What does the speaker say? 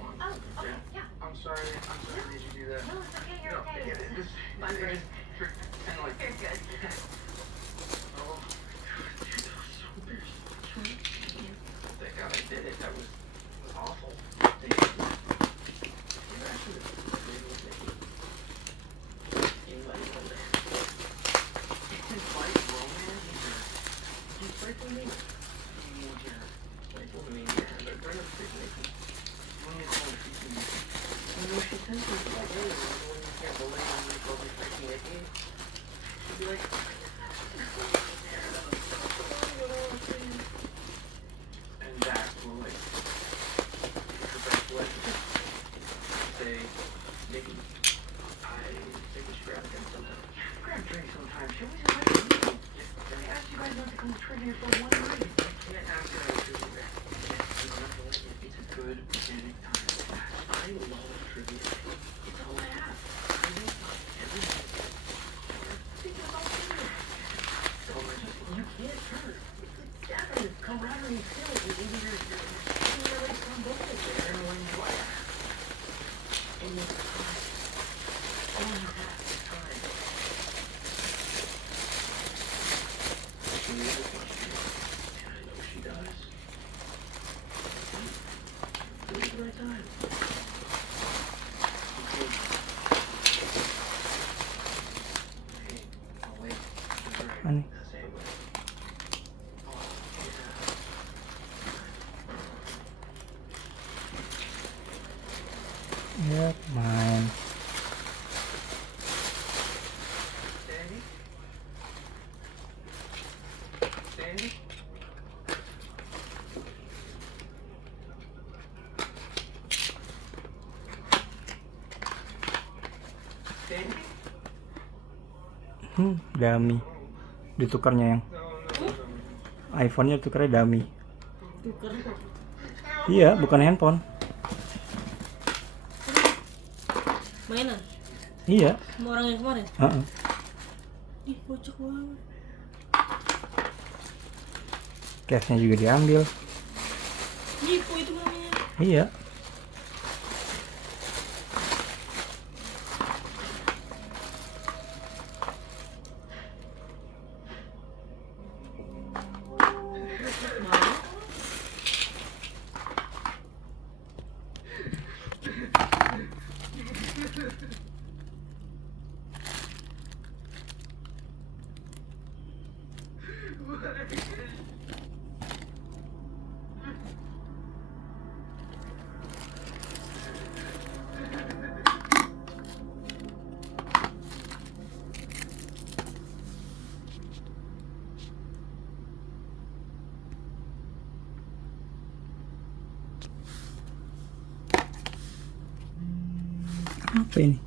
one. Oh, okay, yeah. I'm sorry. Did you do that? No, it's okay. You're okay. Just Fun for you. kind of like. You're good. Oh, dude, that was so embarrassing. Thank God I did it. That was awful. Thank you. You actually agreed with me. Anybody know that? It's like romance or just breaking me. Teenager. Playful to me. But bring up freak making. When you call it freaky making. You know, she says things like, hey, remember when you can't believe when you call me freaky making? She'd be like, and that will like pick her back like say, Nikki, I think we should grab a drink sometime. Yeah, grab a drink sometime. She always invites me. I asked you guys not to come to trivia for one reason. I can't ask her out to trivia. I'm not gonna let you. It's a good organic time. I love trivia. It's all I have. I don't want everything. Thinking about trivia. You can't hurt. It's a definite camaraderie skill. Maybe you're like some book there when you like. And it's time. All you have is time. She needs as much as you want. And I know she does. Do it at the right time. Okay. Hey, I'll wait. Ano? Say it with. Oh, yeah. Yep, main. Sandy? Sandy? Sandy? Dummy. Ditukarnya yang iPhone-nya tukarnya dummy. Tuker. Iya, bukan handphone. Mainan? Iya. Sama orang yang kemarin? Ih, kocak banget. Case-nya juga diambil. Nipu itu namanya. Iya. Apa ini?